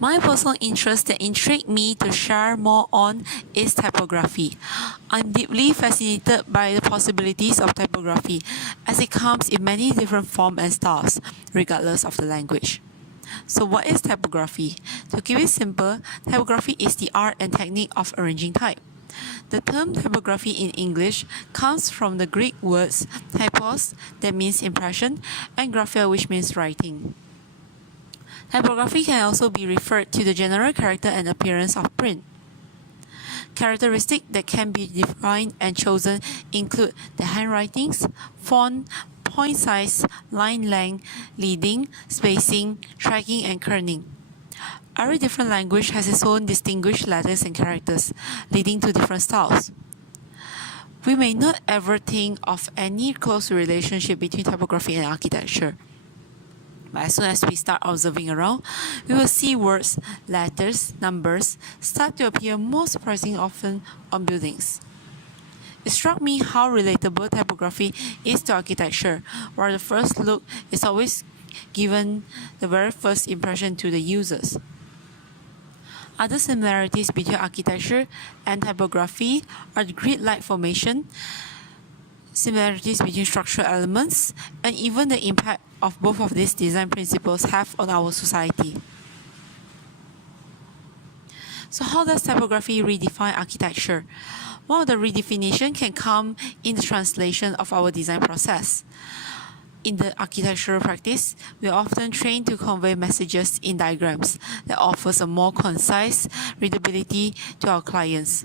My personal interest that intrigued me to share more on is typography. I'm deeply fascinated by the possibilities of typography as it comes in many different forms and styles, regardless of the language. So what is typography? To keep it simple, typography is the art and technique of arranging type. The term typography in English comes from the Greek words typos, that means impression, and graphia, which means writing. Typography can also be referred to the general character and appearance of print. Characteristics that can be defined and chosen include the handwritings, font, point size, line length, leading, spacing, tracking, and kerning. Every different language has its own distinguished letters and characters, leading to different styles. We may not ever think of any close relationship between typography and architecture. But as soon as we start observing around, we will see words, letters, numbers start to appear more surprisingly often on buildings. It struck me how relatable typography is to architecture, where the first look is always given the very first impression to the users. Other similarities between architecture and typography are the grid-like formation, similarities between structural elements, and even the impact of both of these design principles have on our society. So how does typography redefine architecture? One of the redefinition can come in the translation of our design process. In the architectural practice, we are often trained to convey messages in diagrams that offers a more concise readability to our clients.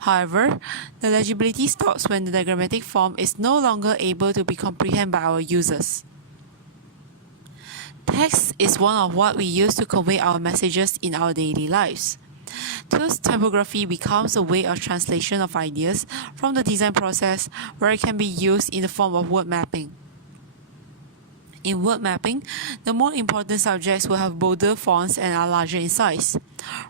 However, the legibility stops when the diagrammatic form is no longer able to be comprehended by our users. Text is one of what we use to convey our messages in our daily lives. Thus, typography becomes a way of translation of ideas from the design process where it can be used in the form of word mapping. In word mapping, the more important subjects will have bolder fonts and are larger in size.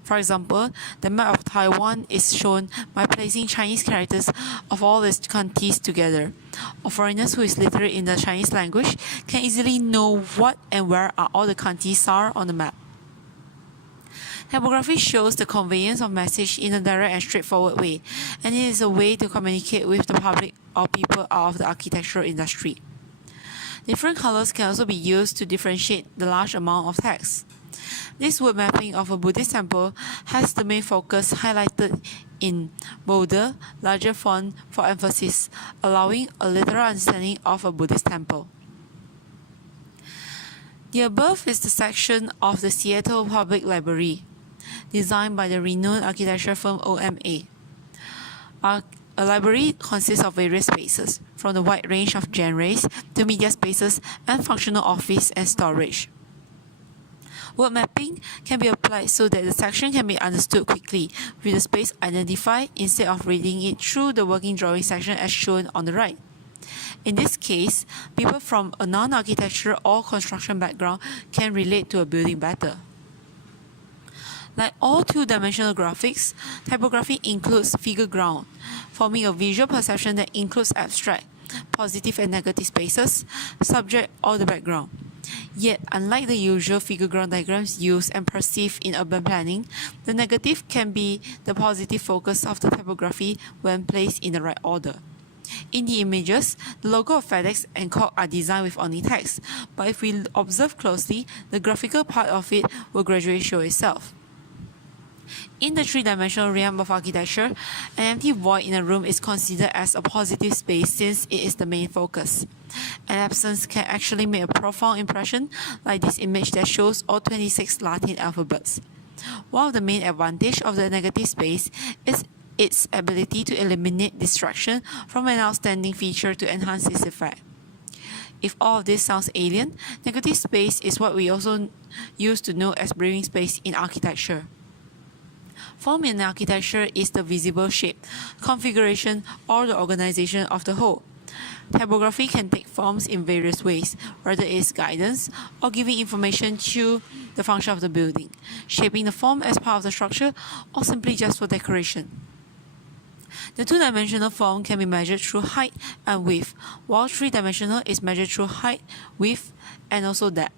For example, the map of Taiwan is shown by placing Chinese characters of all its counties together. A foreigner who is literate in the Chinese language can easily know what and where are all the counties are on the map. Typography shows the conveyance of message in a direct and straightforward way, and it is a way to communicate with the public or people out of the architectural industry. Different colors can also be used to differentiate the large amount of text. This word mapping of a Buddhist temple has the main focus highlighted in bolder, larger font for emphasis, allowing a literal understanding of a Buddhist temple. The above is the section of the Seattle Public Library, designed by the renowned architecture firm OMA. A library consists of various spaces, from the wide range of genres to media spaces and functional office and storage. Word mapping can be applied so that the section can be understood quickly, with the space identified instead of reading it through the working drawing section as shown on the right. In this case, people from a non-architectural or construction background can relate to a building better. Like all two-dimensional graphics, typography includes figure ground, forming a visual perception that includes abstract, positive and negative spaces, subject, or the background. Yet, unlike the usual figure ground diagrams used and perceived in urban planning, the negative can be the positive focus of the typography when placed in the right order. In the images, the logo of FedEx and Coke are designed with only text, but if we observe closely, the graphical part of it will gradually show itself. In the three-dimensional realm of architecture, an empty void in a room is considered as a positive space since it is the main focus. An absence can actually make a profound impression, like this image that shows all 26 Latin alphabets. One of the main advantages of the negative space is its ability to eliminate distraction from an outstanding feature to enhance its effect. If all of this sounds alien, negative space is what we also use to know as breathing space in architecture. Form in architecture is the visible shape, configuration, or the organization of the whole. Typography can take forms in various ways, whether it is guidance or giving information to the function of the building, shaping the form as part of the structure, or simply just for decoration. The two-dimensional form can be measured through height and width, while three-dimensional is measured through height, width, and also depth.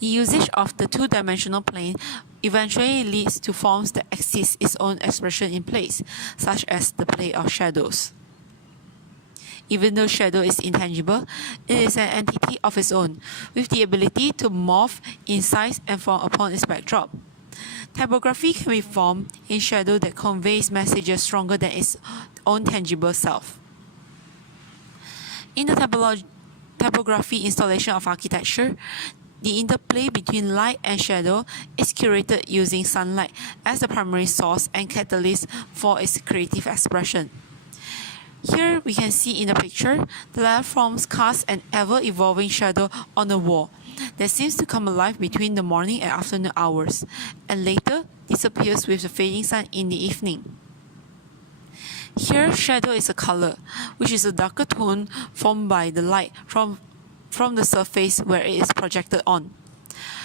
The usage of the two-dimensional plane eventually leads to forms that exist its own expression in place, such as the play of shadows. Even though shadow is intangible, it is an entity of its own, with the ability to morph in size and form upon its backdrop. Typography can be formed in shadow that conveys messages stronger than its own tangible self. In the typography installation of architecture, the interplay between light and shadow is curated using sunlight as the primary source and catalyst for its creative expression. Here we can see in the picture, the light forms cast an ever-evolving shadow on the wall that seems to come alive between the morning and afternoon hours, and later disappears with the fading sun in the evening. Here, shadow is a color, which is a darker tone formed by the light from the surface where it is projected on.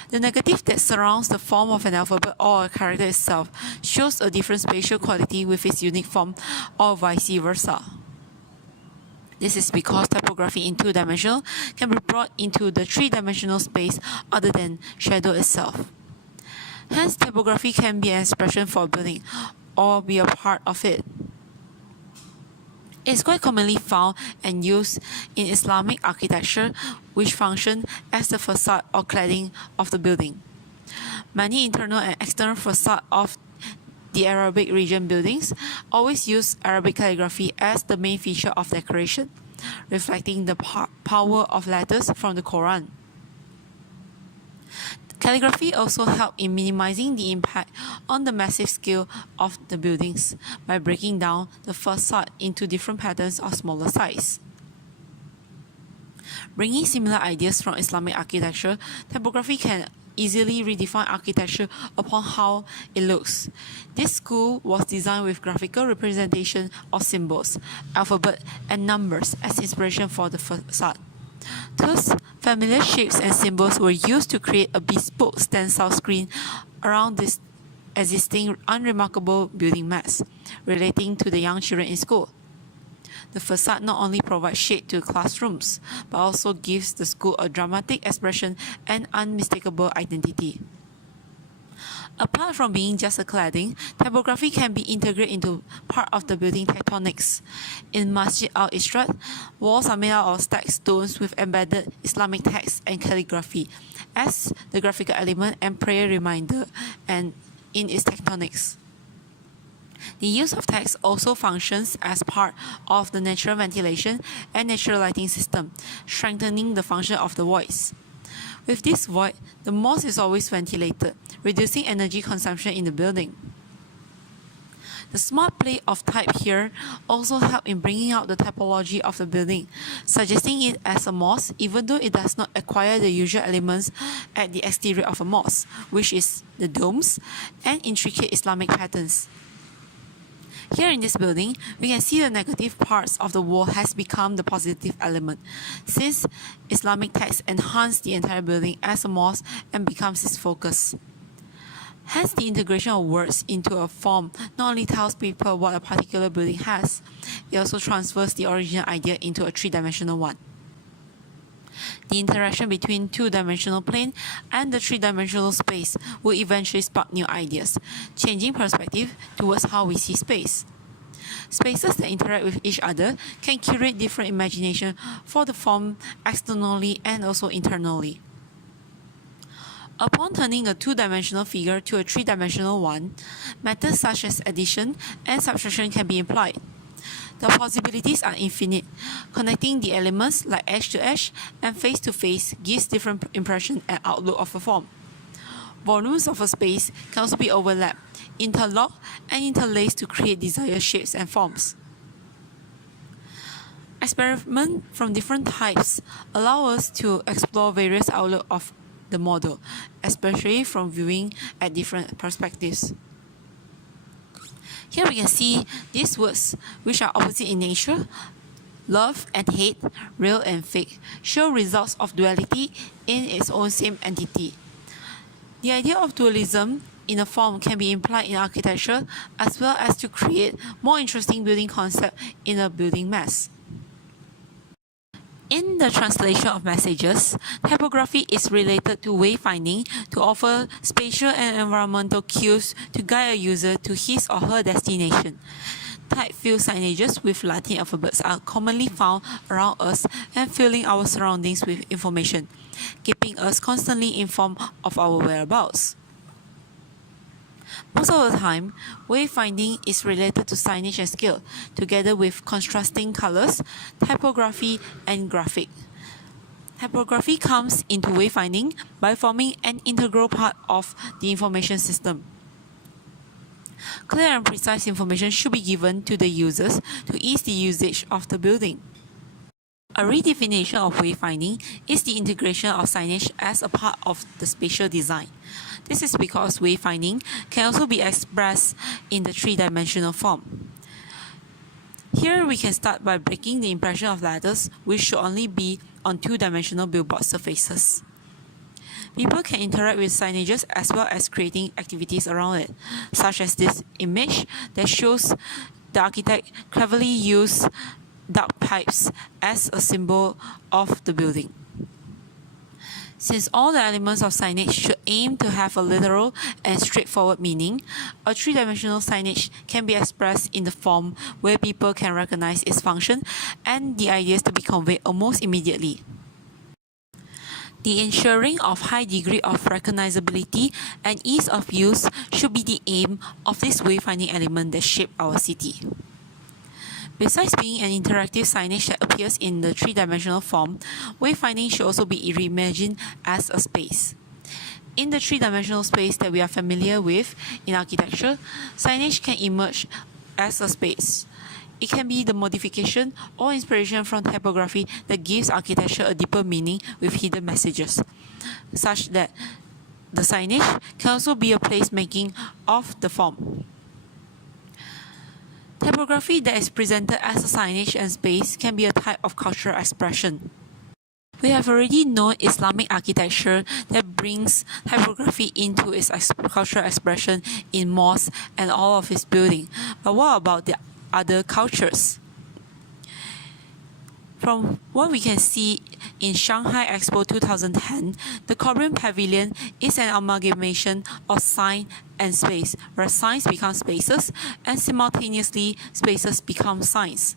The negative that surrounds the form of an alphabet or a character itself shows a different spatial quality with its unique form, or vice versa. This is because typography in two-dimensional can be brought into the three-dimensional space other than shadow itself. Hence, typography can be an expression for a building or be a part of it. It is quite commonly found and used in Islamic architecture, which function as the facade or cladding of the building. Many internal and external facades of the Arabic region buildings always use Arabic calligraphy as the main feature of decoration, reflecting the power of letters from the Quran. Calligraphy also helps in minimizing the impact on the massive scale of the buildings by breaking down the facade into different patterns of smaller size. Bringing similar ideas from Islamic architecture, typography can easily redefine architecture upon how it looks. This school was designed with graphical representation of symbols, alphabet, and numbers as inspiration for the facade. Thus, familiar shapes and symbols were used to create a bespoke stencil screen around this existing unremarkable building mass, relating to the young children in school. The facade not only provides shade to classrooms, but also gives the school a dramatic expression and unmistakable identity. Apart from being just a cladding, typography can be integrated into part of the building tectonics. In Masjid al-Ishraq, walls are made out of stacked stones with embedded Islamic text and calligraphy as the graphical element and prayer reminder and in its tectonics. The use of text also functions as part of the natural ventilation and natural lighting system, strengthening the function of the voids. With this void, the mosque is always ventilated, reducing energy consumption in the building. The smart play of type here also helps in bringing out the typology of the building, suggesting it as a mosque even though it does not acquire the usual elements at the exterior of a mosque, which is the domes and intricate Islamic patterns. Here in this building, we can see the negative parts of the wall has become the positive element, since Islamic text enhance the entire building as a mosque and becomes its focus. Hence, the integration of words into a form not only tells people what a particular building has, it also transfers the original idea into a three-dimensional one. The interaction between two-dimensional plane and the three-dimensional space will eventually spark new ideas, changing perspective towards how we see space. Spaces that interact with each other can curate different imagination for the form externally and also internally. Upon turning a two-dimensional figure to a three-dimensional one, methods such as addition and subtraction can be employed. The possibilities are infinite. Connecting the elements like edge to edge and face to face gives different impression and outlook of a form. Volumes of a space can also be overlapped, interlocked, and interlaced to create desired shapes and forms. Experiment from different types allow us to explore various outlooks of the model, especially from viewing at different perspectives. Here we can see these words, which are opposite in nature, love and hate, real and fake, show results of duality in its own same entity. The idea of dualism in a form can be implied in architecture as well as to create more interesting building concept in a building mass. In the translation of messages, typography is related to wayfinding to offer spatial and environmental cues to guide a user to his or her destination. Type-filled signages with Latin alphabets are commonly found around us and filling our surroundings with information, keeping us constantly informed of our whereabouts. Most of the time, wayfinding is related to signage and scale, together with contrasting colors, typography, and graphic. Typography comes into wayfinding by forming an integral part of the information system. Clear and precise information should be given to the users to ease the usage of the building. A redefinition of wayfinding is the integration of signage as a part of the spatial design. This is because wayfinding can also be expressed in the three-dimensional form. Here we can start by breaking the impression of letters, which should only be on two-dimensional billboard surfaces. People can interact with signages as well as creating activities around it, such as this image that shows the architect cleverly used dark pipes as a symbol of the building. Since all the elements of signage should aim to have a literal and straightforward meaning, a three-dimensional signage can be expressed in the form where people can recognize its function and the ideas to be conveyed almost immediately. The ensuring of high degree of recognizability and ease of use should be the aim of this wayfinding element that shape our city. Besides being an interactive signage that appears in the three-dimensional form, wayfinding should also be reimagined as a space. In the three-dimensional space that we are familiar with in architecture, signage can emerge as a space. It can be the modification or inspiration from typography that gives architecture a deeper meaning with hidden messages, such that the signage can also be a placemaking of the form. Typography that is presented as a signage and space can be a type of cultural expression. We have already known Islamic architecture that brings typography into its cultural expression in mosques and all of its buildings. But what about the other cultures? From what we can see in Shanghai Expo 2010, the Korean Pavilion is an amalgamation of sign and space, where signs become spaces and simultaneously spaces become signs.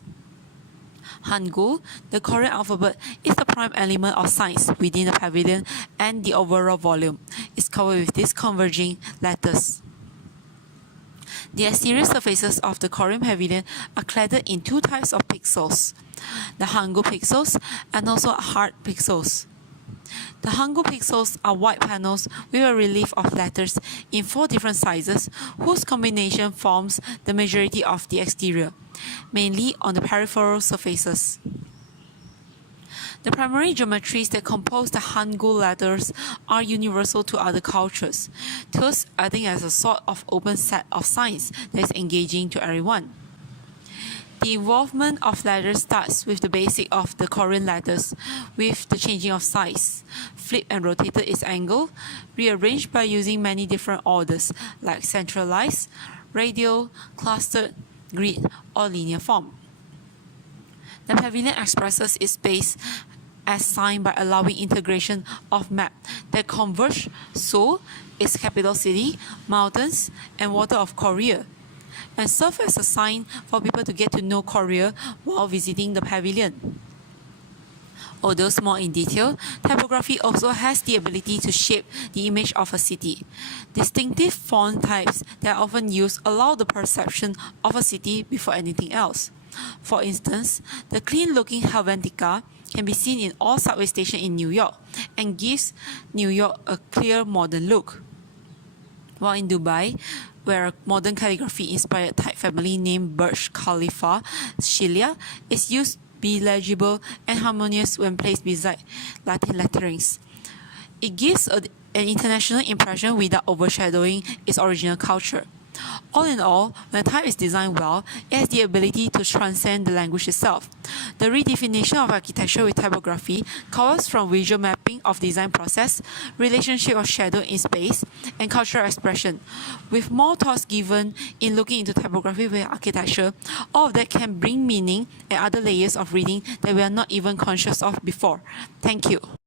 Hangul, the Korean alphabet, is the prime element of signs within the pavilion, and the overall volume is covered with these converging letters. The exterior surfaces of the Korean pavilion are cladded in two types of pixels, the Hangul pixels and also hard pixels. The Hangul pixels are white panels with a relief of letters in 4 different sizes, whose combination forms the majority of the exterior, mainly on the peripheral surfaces. The primary geometries that compose the Hangul letters are universal to other cultures, thus acting as a sort of open set of signs that is engaging to everyone. The involvement of letters starts with the basic of the Korean letters, with the changing of size, flipped and rotated its angle, rearranged by using many different orders like centralized, radial, clustered, grid, or linear form. The pavilion expresses its space as sign by allowing integration of map that converge Seoul, its capital city, mountains, and water of Korea, and serve as a sign for people to get to know Korea while visiting the pavilion. Although small in detail, typography also has the ability to shape the image of a city. Distinctive font types that are often used allow the perception of a city before anything else. For instance, the clean-looking Helvetica can be seen in all subway stations in New York and gives New York a clear modern look. While in Dubai, where a modern calligraphy-inspired type family named Burj Khalifa Shilia is used to be legible and harmonious when placed beside Latin letterings. It gives an international impression without overshadowing its original culture. All in all, when type is designed well, it has the ability to transcend the language itself. The redefinition of architecture with typography covers from visual mapping of design process, relationship of shadow in space, and cultural expression. With more thoughts given in looking into typography with architecture, all of that can bring meaning and other layers of reading that we are not even conscious of before. Thank you.